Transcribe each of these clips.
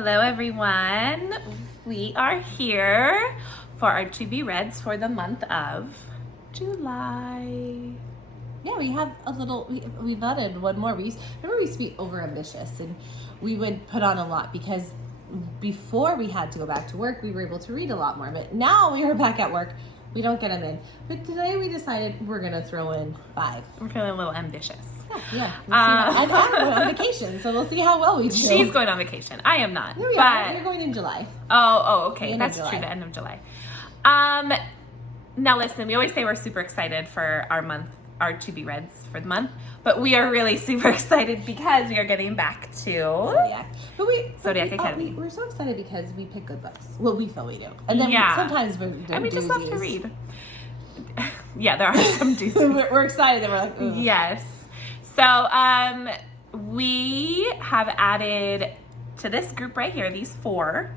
Hello everyone. We are here for our to be reads for the month of July. Yeah, we have a little, we've added one more. Remember we used to be over ambitious and we would put on a lot because before we had to go back to work, we were able to read a lot more. But now we are back at work, we don't get them in. But today we decided we're going to throw in 5. We're feeling a little ambitious. Yeah. I'm on vacation, so we'll see how well we do. She's going on vacation. I am not. Here we are. You're going in July. Oh, okay. That's July. true, the end of July. Now listen, we always say we're super excited for our to be reads for the month, but we are really super excited because we are getting back to Zodiac Academy. We're so excited because we pick good books. Well, we feel we do. And then sometimes we're and we just love to read. Yeah, there are some doozies. We're excited that we're like, ugh. Yes. So we have added to this group right here, these 4.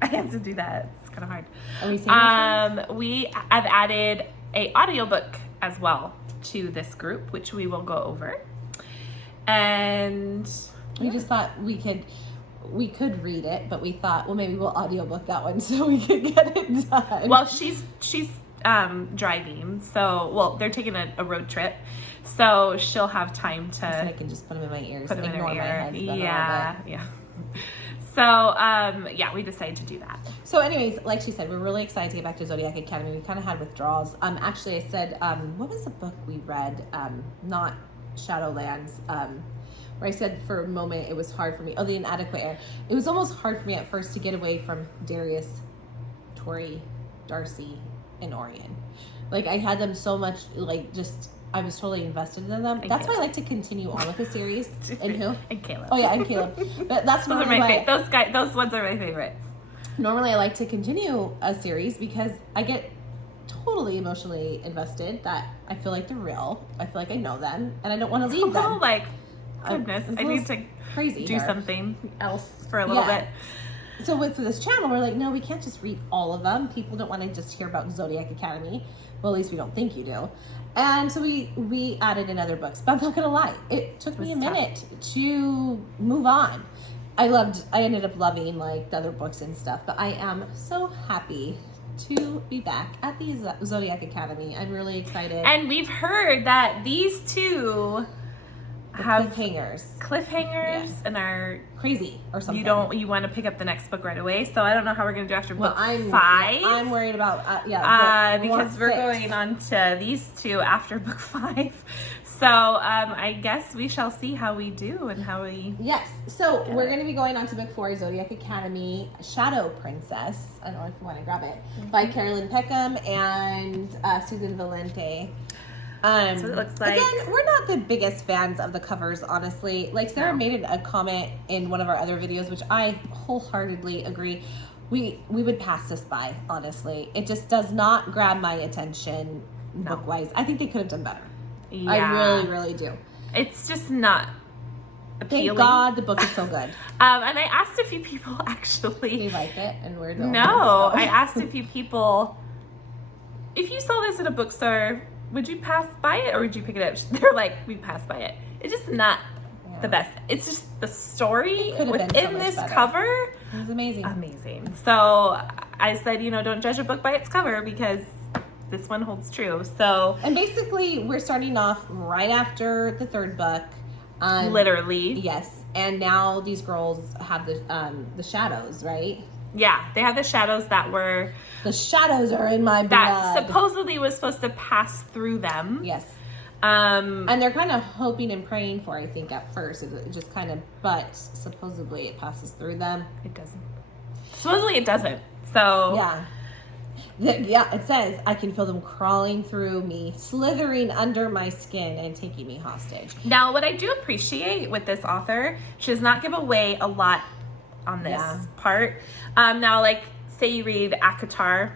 I have to do that. It's kind of hard. Are we saying we have added a audiobook as well to this group, which we will go over. And we just thought we could read it, but we thought, well, maybe we'll audiobook that one so we could get it done. Well, she's driving, so they're taking a road trip, so she'll have time to. So I can just put them in my ears. Put them in her ear. Yeah. So we decided to do that. So anyways, like she said, we're really excited to get back to Zodiac Academy. We kind of had withdrawals. Actually, I said, what was the book we read? Not Shadowlands. Where I said for a moment it was hard for me. Oh, The Inadequate Heir. It was almost hard for me at first to get away from Darius, Tori, Darcy, and Orion. Like I had them so much, I was totally invested in them. That's why I like to continue on with the series. And who? And Caleb. Oh yeah, and Caleb. But that's those are my those ones are my favorites. Normally I like to continue a series because I get totally emotionally invested that I feel like they're real. I feel like I know them and I don't want to leave them. Like, goodness, I need to do something else for a little bit. So with this channel, we're like, no, we can't just read all of them. People don't want to just hear about Zodiac Academy. Well, at least we don't think you do. And so we added in other books. But I'm not going to lie. It took me a minute to move on. I ended up loving the other books and stuff. But I am so happy to be back at the Zodiac Academy. I'm really excited. And we've heard that these two have cliffhangers and are crazy or something. You want to pick up the next book right away, so I don't know how we're going to do after book 5. I'm worried about because we're going on to these 2 after book 5. So I guess we shall see how we do and how we so we're going to be going on to book 4, Zodiac Academy, Shadow Princess. I don't know if you want to grab it, by Peckham and Susanne Valenti. So it looks like, again, we're not the biggest fans of the covers, honestly. Like Sarah made a comment in one of our other videos, which I wholeheartedly agree. We would pass this by, honestly. It just does not grab my attention book-wise. I think they could have done better. Yeah. I really, really do. It's just not appealing. Thank God the book is so good. And I asked a few people, actually. They like it, and we're doing I asked a few people, if you saw this at a bookstore, would you pass by it or would you pick it up? They're like, we'd pass by it. It's just not the best. It's just the story within this cover. It was amazing. Amazing. So I said, don't judge a book by its cover because this one holds true. So, and basically we're starting off right after the 3rd book. Literally. Yes. And now these girls have the shadows, right? Yeah, they have the shadows that were... The shadows are in my blood. That supposedly was supposed to pass through them. Yes. And they're kind of hoping and praying for, I think, at first. It just kind of... But supposedly it passes through them. It doesn't. Supposedly it doesn't. So... Yeah, it says, I can feel them crawling through me, slithering under my skin, and taking me hostage. Now, what I do appreciate with this author, she does not give away a lot on this part. Now, say you read ACOTAR,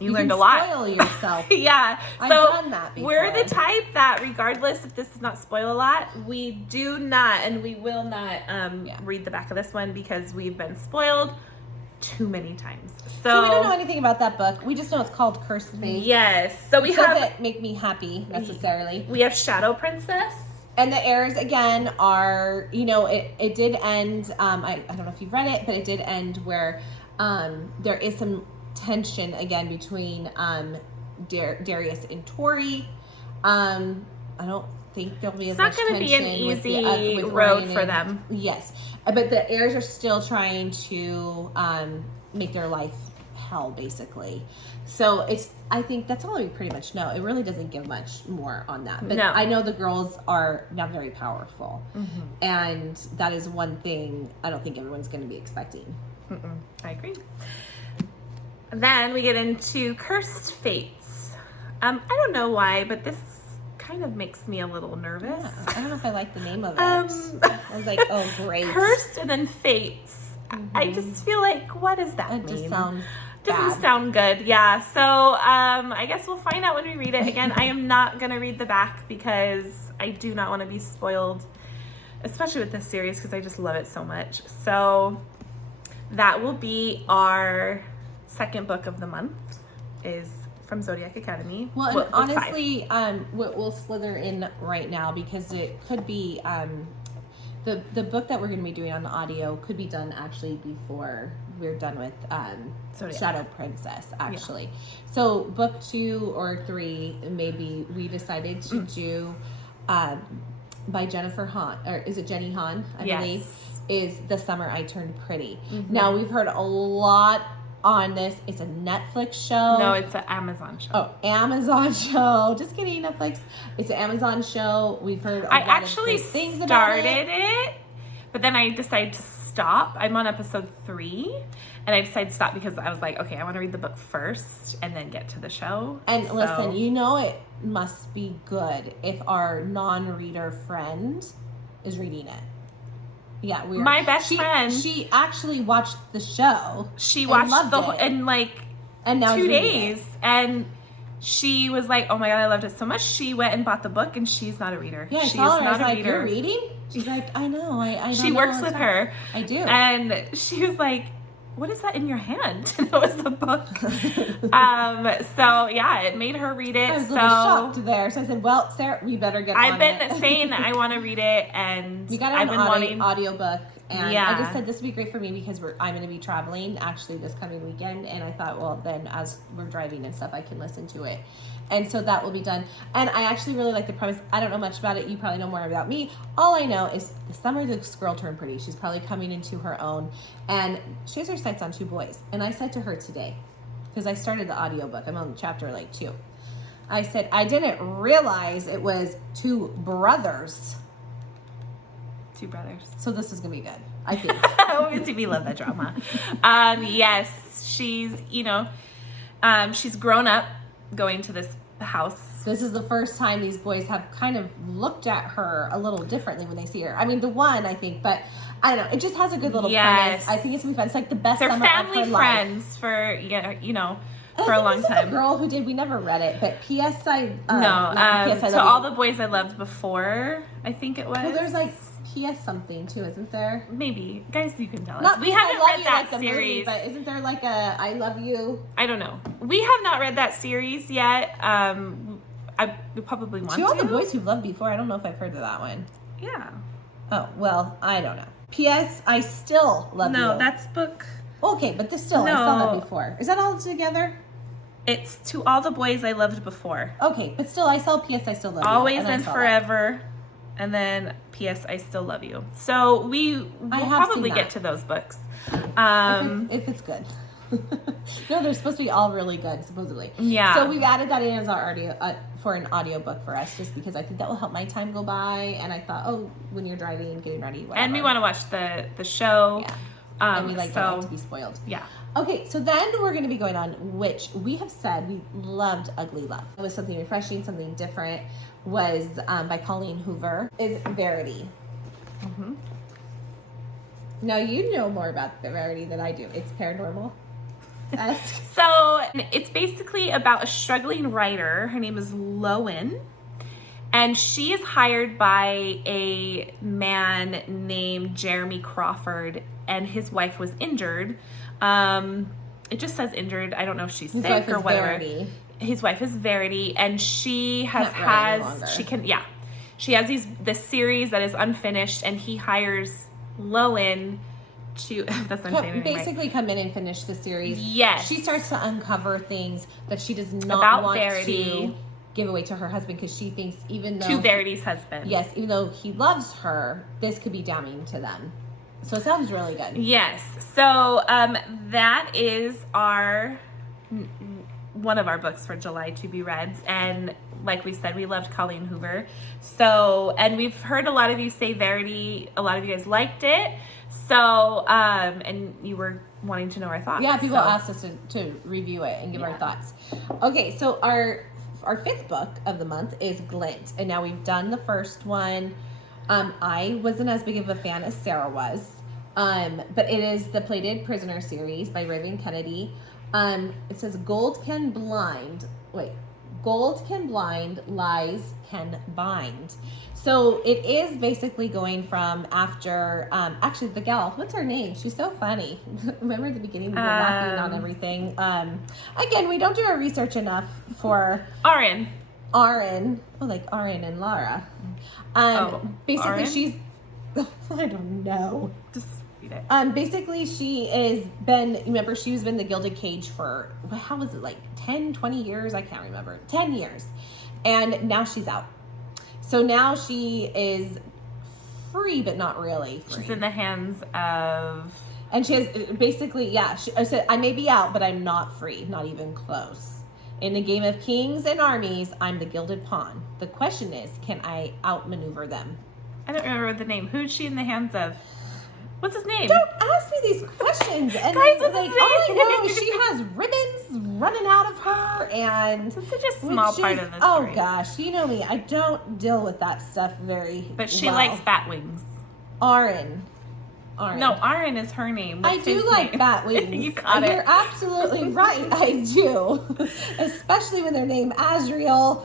you learned a lot. You spoil yourself. Yeah. I've done that before. We're the type that, regardless if this does not spoil a lot, we do not and we will not read the back of this one because we've been spoiled too many times. So we don't know anything about that book. We just know it's called Cursed Fate. Yes. So Which doesn't make me happy necessarily. We have Shadow Princess. And the Heirs, again, are, you know, it did end, I don't know if you've read it, but it did end where there is some tension, again, between Darius and Tori. I don't think there'll be as much tension. It's not going to be an easy road for them. Yes. But the Heirs are still trying to make their life hell, basically. So I think that's all we pretty much know. It really doesn't give much more on that. But I know the girls are not very powerful. Mm-hmm. And that is one thing I don't think everyone's going to be expecting. Mm-mm. I agree. Then we get into Cursed Fates. I don't know why, but this kind of makes me a little nervous. Yeah, I don't know if I like the name of it. I was like, oh, great. Cursed and then Fates. Mm-hmm. I just feel like, what does that mean? It just sounds doesn't sound good. Yeah. So I guess we'll find out when we read it. Again, I am not going to read the back because I do not want to be spoiled, especially with this series because I just love it so much. So that will be our second book of the month, is from Zodiac Academy. Well, and honestly, we'll slither in right now because it could be the book that we're going to be doing on the audio could be done actually before we're done with Shadow Princess, actually. Yeah. So book 2 or 3, maybe we decided to do by Jennifer Hahn, or is it Jenny Hahn, I believe, is The Summer I Turned Pretty. Mm-hmm. Now, we've heard a lot on this. It's a Netflix show. No, it's an Amazon show. Oh, Amazon show. Just kidding, Netflix. It's an Amazon show. We've heard a lot of great things about it. I actually started it, but then I decided to stop. I'm on episode 3, and I decided to stop because I was like, okay, I want to read the book first and then get to the show. And listen, you know it must be good if our non-reader friend is reading it. Yeah, weird. My best friend. She actually watched the show. She watched the whole in like and now 2 days, and she was like, "Oh my god, I loved it so much." She went and bought the book, and she's not a reader. Yeah, she I saw her. I was like, "You're reading?" She's like, "I know. I she works with her. I do." And she was like, "What is that in your hand?" And it was the book. So yeah, it made her read it. I was a little shocked there. So I said, "Well, Sarah, we better get on it." I've been saying that I want to read it, and we got it on an audiobook. And I just said this would be great for me because I'm going to be traveling actually this coming weekend. And I thought, well, then as we're driving and stuff, I can listen to it. And so that will be done. And I actually really like the premise. I don't know much about it. You probably know more about me. All I know is the summer this girl turned pretty. She's probably coming into her own. And she has her sights on 2 boys. And I said to her today, because I started the audiobook. I'm on chapter 2. I said, I didn't realize it was 2 brothers. 2 brothers. So this is going to be good, I think. We love that drama. Yes, she's, she's grown up going to this house. This is the first time these boys have kind of looked at her a little differently when they see her. I mean, the one, I think, but I don't know. It just has a good little premise. I think it's going to be fun. It's like the best summer of her life. They're family friends for, for a long time. A girl who did, we never read it, but P.S. To All the Boys I Loved Before, I think it was. Well, there's like P.S. something too, isn't there? Maybe. Guys, you can tell us. We haven't read that series. Movie, but isn't there like a I Love You? I don't know. We have not read that series yet. We probably want to. To All the Boys We've Loved Before. I don't know if I've heard of that one. Yeah. Oh, well, I don't know. P.S. I Still Love You. No, that's book. Okay, but this still, I saw that before. Is that all together? It's To All the Boys I Loved Before. Okay, but still, I saw P.S. I Still Love You. Always and Forever. And then P.S. I Still Love You. So we'll probably get to those books. If it's good. No, they're supposed to be all really good, supposedly. Yeah. So we've added that in as our audio for an audiobook for us, just because I think that will help my time go by. And I thought, when you're driving and getting ready, whatever. And we want to watch the show. Yeah. And we don't like to be spoiled. Yeah. Okay, so then we're going to be going on, which we have said we loved Ugly Love. It was something refreshing, something different. Was by Colleen Hoover. Is Verity. Mm-hmm. Now you know more about the Verity than I do. It's paranormal. So it's basically about a struggling writer. Her name is Lowen. And she is hired by a man named Jeremy Crawford, and his wife was injured. It just says injured. I don't know if she's sick or whatever. Verity. His wife is Verity, and she she has this series that is unfinished, and he hires Lowen to that's what I'm saying, basically come in and finish the series. Yes. She starts to uncover things that she does not About want Verity. to give away to her husband, because she thinks even though to Verity's husband. Yes, even though he loves her, this could be damning to them. So it sounds really good. Yes. So that is one of our books for July to be read. And like we said, we loved Colleen Hoover. So, and we've heard a lot of you say Verity, a lot of you guys liked it. So, and you were wanting to know our thoughts. Yeah, people asked us to review it and give our thoughts. Okay, so our fifth book of the month is Glint. And now we've done the first one. I wasn't as big of a fan as Sarah was. But it is the Plated Prisoner series by Raven Kennedy. It says gold can blind, lies can bind. So it is basically going from after, actually the gal, what's her name? She's so funny. Remember at the beginning we were laughing on everything. Again, we don't do our research enough for Arin. Like Arin and Lara. Basically Arin? she's, I don't know. Just read it. Basically she has been, remember she was in the Gilded Cage for, how was it, like 10, 20 years? I can't remember. 10 years. And now she's out. So now she is free, but not really free. She's in the hands of... And she has, basically, I said, I may be out, but I'm not free. Not even close. In a game of kings and armies, I'm the gilded pawn. The question is, can I outmaneuver them? I don't remember the name. Who's she in the hands of? What's his name? Don't ask me these questions. And Guys, what's like, his name? all I know is she has ribbons running out of her, and It's such a small part of the story. Oh gosh, you know me. I don't deal with that stuff very But she well. likes bat wings. Arin. No, Arin is her name. I What's do his like name? bat wings. You got it. You're absolutely right. I do. Especially when they're named Azriel,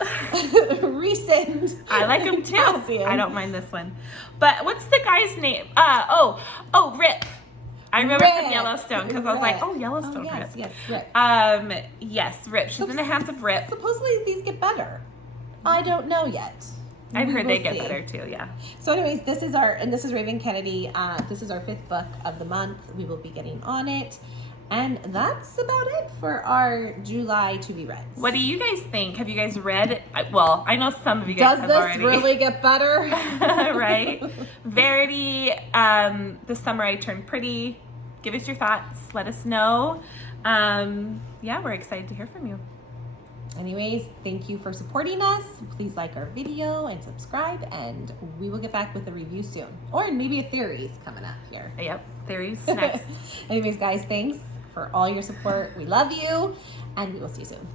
Recent. I like him too. Cassian. I don't mind this one. But what's the guy's name? Rip. I remember Rip. from Yellowstone because I was like, oh, Yellowstone yes, Rip. yes, Rip. Yes, Rip. She's in the hands of Rip. Supposedly these get better. I don't know yet. I've heard they will get see. better too, yeah. So anyways, this is Raven Kennedy. This is our fifth book of the month. We will be getting on it. And that's about it for our July to be read. What do you guys think? Have you guys read? Well, I know some of you guys have already. Does this really get better? Right? Verity, this summer I turned pretty. Give us your thoughts. Let us know. Yeah, we're excited to hear from you. Anyways, thank you for supporting us. Please like our video and subscribe, and we will get back with a review soon. Or maybe a theory is coming up here. Yep, theories next. Anyways, guys, thanks for all your support. We love you, and we will see you soon.